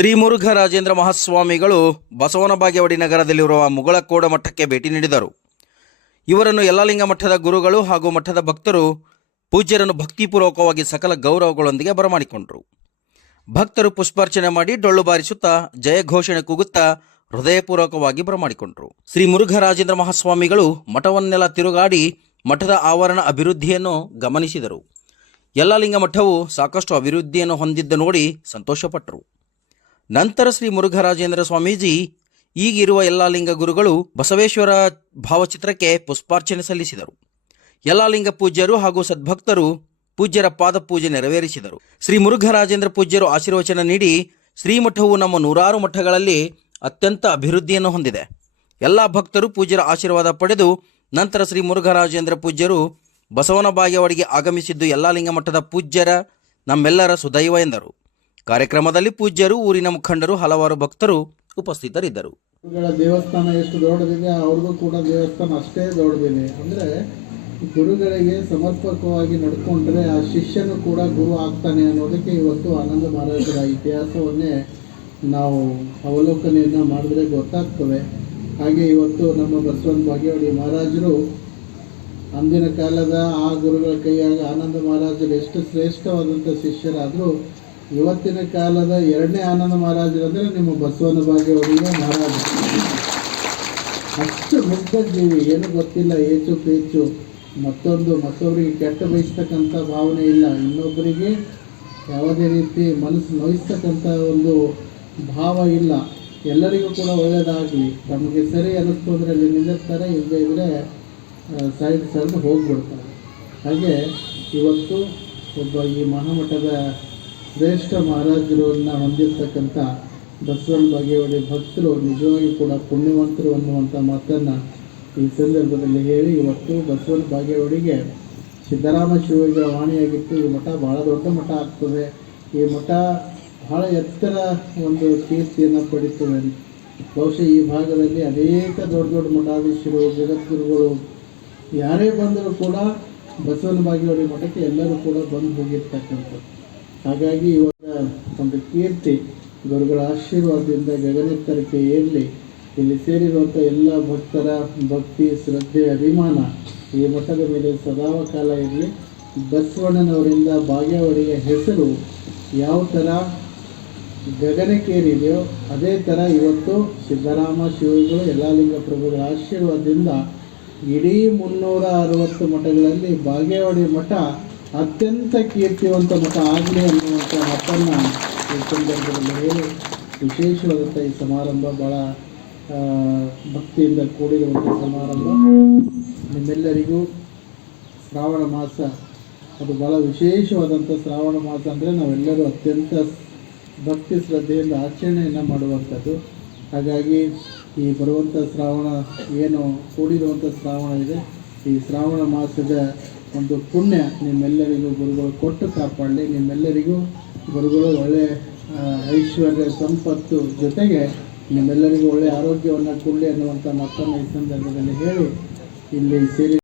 ಶ್ರೀ ಮುರುಘರಾಜೇಂದ್ರ ಮಹಾಸ್ವಾಮಿಗಳು ಬಸವನ ಬಾಗೇವಾಡಿ ನಗರದಲ್ಲಿರುವ ಮುಗಳಕೋಡ ಮಠಕ್ಕೆ ಭೇಟಿ ನೀಡಿದರು. ಇವರನ್ನು ಯಲ್ಲಾಲಿಂಗ ಮಠದ ಗುರುಗಳು ಹಾಗೂ ಮಠದ ಭಕ್ತರು ಪೂಜ್ಯರನ್ನು ಭಕ್ತಿಪೂರ್ವಕವಾಗಿ ಸಕಲ ಗೌರವಗಳೊಂದಿಗೆ ಬರಮಾಡಿಕೊಂಡರು. ಭಕ್ತರು ಪುಷ್ಪಾರ್ಚನೆ ಮಾಡಿ ಡೊಳ್ಳು ಬಾರಿಸುತ್ತಾ, ಜಯ ಘೋಷಣೆ ಕೂಗುತ್ತಾ ಹೃದಯಪೂರ್ವಕವಾಗಿ ಬರಮಾಡಿಕೊಂಡರು. ಶ್ರೀ ಮುರುಘರಾಜೇಂದ್ರ ಮಹಾಸ್ವಾಮಿಗಳು ಮಠವನ್ನೆಲ್ಲ ತಿರುಗಾಡಿ ಮಠದ ಆವರಣ ಅಭಿವೃದ್ಧಿಯನ್ನು ಗಮನಿಸಿದರು. ಯಲ್ಲಾಲಿಂಗ ಮಠವು ಸಾಕಷ್ಟು ಅಭಿವೃದ್ಧಿಯನ್ನು ಹೊಂದಿದ್ದ ನೋಡಿ ಸಂತೋಷಪಟ್ಟರು. ನಂತರ ಶ್ರೀ ಮುರುಘರಾಜೇಂದ್ರ ಸ್ವಾಮೀಜಿ, ಈಗಿರುವ ಯಲ್ಲಾಲಿಂಗ ಗುರುಗಳು ಬಸವೇಶ್ವರ ಭಾವಚಿತ್ರಕ್ಕೆ ಪುಷ್ಪಾರ್ಚನೆ ಸಲ್ಲಿಸಿದರು. ಯಲ್ಲಾಲಿಂಗ ಪೂಜ್ಯರು ಹಾಗೂ ಸದ್ಭಕ್ತರು ಪೂಜ್ಯರ ಪಾದ ಪೂಜೆ ನೆರವೇರಿಸಿದರು. ಶ್ರೀ ಮುರುಘರಾಜೇಂದ್ರ ಪೂಜ್ಯರು ಆಶೀರ್ವಚನ ನೀಡಿ ಶ್ರೀಮಠವು ನಮ್ಮ ನೂರಾರು ಮಠಗಳಲ್ಲಿ ಅತ್ಯಂತ ಅಭಿವೃದ್ಧಿಯನ್ನು ಹೊಂದಿದೆ. ಎಲ್ಲ ಭಕ್ತರು ಪೂಜ್ಯರ ಆಶೀರ್ವಾದ ಪಡೆದು ನಂತರ ಶ್ರೀ ಮುರುಘರಾಜೇಂದ್ರ ಪೂಜ್ಯರು ಬಸವನ ಬಾಗೇವಾಡಿಗೆ ಆಗಮಿಸಿದ್ದು ಯಲ್ಲಾಲಿಂಗ ಮಠದ ಪೂಜ್ಯರ ನಮ್ಮೆಲ್ಲರ ಸುದೈವ ಎಂದರು. ಕಾರ್ಯಕ್ರಮದಲ್ಲಿ ಪೂಜ್ಯರು, ಊರಿನ ಮುಖಂಡರು, ಹಲವಾರು ಭಕ್ತರು ಉಪಸ್ಥಿತರಿದ್ದರು. ದೇವಸ್ಥಾನ ಎಷ್ಟು ದೊಡ್ಡದಿದೆ ಅವ್ರಿಗೂ ಕೂಡ ದೇವಸ್ಥಾನ ಅಷ್ಟೇ ದೊಡ್ಡದಿದೆ. ಅಂದರೆ ಗುರುಗಳಿಗೆ ಸಮರ್ಪಕವಾಗಿ ನಡ್ಕೊಂಡ್ರೆ ಆ ಶಿಷ್ಯನು ಕೂಡ ಗುರು ಆಗ್ತಾನೆ ಅನ್ನೋದಕ್ಕೆ ಇವತ್ತು ಆನಂದ ಮಹಾರಾಜರ ಇತಿಹಾಸವನ್ನೇ ನಾವು ಅವಲೋಕನೆಯನ್ನು ಮಾಡಿದ್ರೆ ಗೊತ್ತಾಗ್ತವೆ ಹಾಗೆ ಇವತ್ತು ನಮ್ಮ ಬಸವನ ಬಾಗೇವಾಡಿ ಮಹಾರಾಜರು ಅಂದಿನ ಕಾಲದ ಆ ಗುರುಗಳ ಕೈಯಾಗ ಆನಂದ ಮಹಾರಾಜರು ಎಷ್ಟು ಶ್ರೇಷ್ಠವಾದಂಥ ಶಿಷ್ಯರಾದರೂ ಇವತ್ತಿನ ಕಾಲದ ಎರಡನೇ ಆನಂದ ಮಹಾರಾಜರಂದ್ರೆ ನಿಮ್ಮ ಬಸವನ ಬಾಗೇವಾಡಿಯ ಮಹಾರಾಜ. ಅಷ್ಟು ಮುಗ್ಧ ಜೀವಿ, ಏನು ಗೊತ್ತಿಲ್ಲ ಹೆಚ್ಚು ಪೇಚು. ಮತ್ತೊಂದು, ಮತ್ತೊಬ್ಬರಿಗೆ ಕೆಟ್ಟ ಬಯಸ್ತಕ್ಕಂಥ ಭಾವನೆ ಇಲ್ಲ. ಇನ್ನೊಬ್ಬರಿಗೆ ಯಾವುದೇ ರೀತಿ ಮನಸ್ಸು ನೋಯಿಸ್ತಕ್ಕಂಥ ಒಂದು ಭಾವ ಇಲ್ಲ. ಎಲ್ಲರಿಗೂ ಕೂಡ ಒಳ್ಳೆಯದಾಗಲಿ. ತಮಗೆ ಸರಿ ಅನ್ನಿಸ್ತು ಅಂದರೆ ಅಲ್ಲಿ ನಿಲ್ಲಿಸ್ತಾರೆ ಇಲ್ಲದೆ ಇದ್ದರೆ ಸೈಡ್ ಸರಿದು ಹೋಗ್ಬಿಡ್ತಾರೆ. ಹಾಗೆ ಇವತ್ತು ಒಬ್ಬ ಈ ಮಹಾಮಠದ ಶ್ರೇಷ್ಠ ಮಹಾರಾಜರನ್ನ ಹೊಂದಿರತಕ್ಕಂಥ ಬಸವನ ಬಾಗೇವಾಡಿ ಭಕ್ತರು ನಿಜವಾಗಿ ಕೂಡ ಪುಣ್ಯವಂತರು ಅನ್ನುವಂಥ ಮಾತನ್ನು ಈ ಸಂದರ್ಭದಲ್ಲಿ ಹೇಳಿ, ಇವತ್ತು ಬಸವನ ಬಾಗೇವಾಡಿಗೆ ಸಿದ್ದರಾಮ ಶಿವಗಳ ವಾಣಿಯಾಗಿತ್ತು. ಈ ಮಠ ಭಾಳ ದೊಡ್ಡ ಮಠ ಆಗ್ತದೆ. ಈ ಮಠ ಬಹಳ ಎತ್ತರ ಒಂದು ಕೀರ್ತಿಯನ್ನು ಪಡಿತದೆ. ಬಹುಶಃ ಈ ಭಾಗದಲ್ಲಿ ಅನೇಕ ದೊಡ್ಡ ದೊಡ್ಡ ಮಠಾಧೀಶರು, ಜಗದ್ಗುರುಗಳು ಯಾರೇ ಬಂದರೂ ಕೂಡ ಬಸವನ ಬಾಗೇವಾಡಿ ಮಠಕ್ಕೆ ಎಲ್ಲರೂ ಕೂಡ ಬಂದು ಹೋಗಿರ್ತಕ್ಕಂಥದ್ದು. ಹಾಗಾಗಿ ಇವಾಗ ಒಂದು ಕೀರ್ತಿ, ಗುರುಗಳ ಆಶೀರ್ವಾದದಿಂದ ಗಗನೆತ್ತರಕ್ಕೆ ಏರಲಿ. ಇಲ್ಲಿ ಸೇರಿರುವಂಥ ಎಲ್ಲ ಭಕ್ತರ ಭಕ್ತಿ, ಶ್ರದ್ಧೆ, ಅಭಿಮಾನ ಈ ಮಠದ ಮೇಲೆ ಸದಾವ ಕಾಲ ಇರಲಿ. ಬಸವಣ್ಣನವರಿಂದ ಬಾಗೇವಾಡಿಯ ಹೆಸರು ಯಾವ ಥರ ಗಗನಕ್ಕೇರಿದೆಯೋ ಅದೇ ಥರ ಇವತ್ತು ಸಿದ್ದರಾಮ ಶಿವಗಳು ಯಲ್ಲಾಲಿಂಗ ಪ್ರಭುಗಳ ಆಶೀರ್ವಾದದಿಂದ ಇಡೀ ಮುನ್ನೂರ ಅರವತ್ತು ಮಠಗಳಲ್ಲಿ ಬಾಗೇವಾಡಿ ಮಠ ಅತ್ಯಂತ ಕೀರ್ತಿವಂತ ಮಠ ಆಗಲಿ ಅನ್ನುವಂಥ ಮತನ್ನು ಈ ಸಂದರ್ಭದಲ್ಲಿ ಹೇಳಿ ವಿಶೇಷವಾದಂಥ ಈ ಸಮಾರಂಭ ಭಾಳ ಭಕ್ತಿಯಿಂದ ಕೂಡಿರುವಂಥ ಸಮಾರಂಭ. ನಿಮ್ಮೆಲ್ಲರಿಗೂ ಶ್ರಾವಣ ಮಾಸ, ಅದು ಭಾಳ ವಿಶೇಷವಾದಂಥ ಶ್ರಾವಣ ಮಾಸ ಅಂದರೆ ನಾವೆಲ್ಲರೂ ಅತ್ಯಂತ ಭಕ್ತಿ ಶ್ರದ್ಧೆಯಿಂದ ಆಚರಣೆಯನ್ನು ಮಾಡುವಂಥದ್ದು. ಹಾಗಾಗಿ ಈ ಬರುವಂಥ ಶ್ರಾವಣ ಏನು ಕೂಡಿರುವಂಥ ಶ್ರಾವಣ ಇದೆ. ಈ ಶ್ರಾವಣ ಮಾಸದ ಒಂದು ಪುಣ್ಯ ನಿಮ್ಮೆಲ್ಲರಿಗೂ ಗುರುಗಳು ಕೊಟ್ಟು ಕಾಪಾಡಲಿ. ನಿಮ್ಮೆಲ್ಲರಿಗೂ ಗುರುಗಳು ಒಳ್ಳೆಯ ಐಶ್ವರ್ಯ, ಸಂಪತ್ತು ಜೊತೆಗೆ ನಿಮ್ಮೆಲ್ಲರಿಗೂ ಒಳ್ಳೆಯ ಆರೋಗ್ಯವನ್ನು ಕೊಡಲಿ ಅನ್ನುವಂಥ ಮತ್ತೊಮ್ಮೆ ಈ ಸಂದರ್ಭದಲ್ಲಿ ಹೇಳಿ ಇಲ್ಲಿ ಸೇರಿ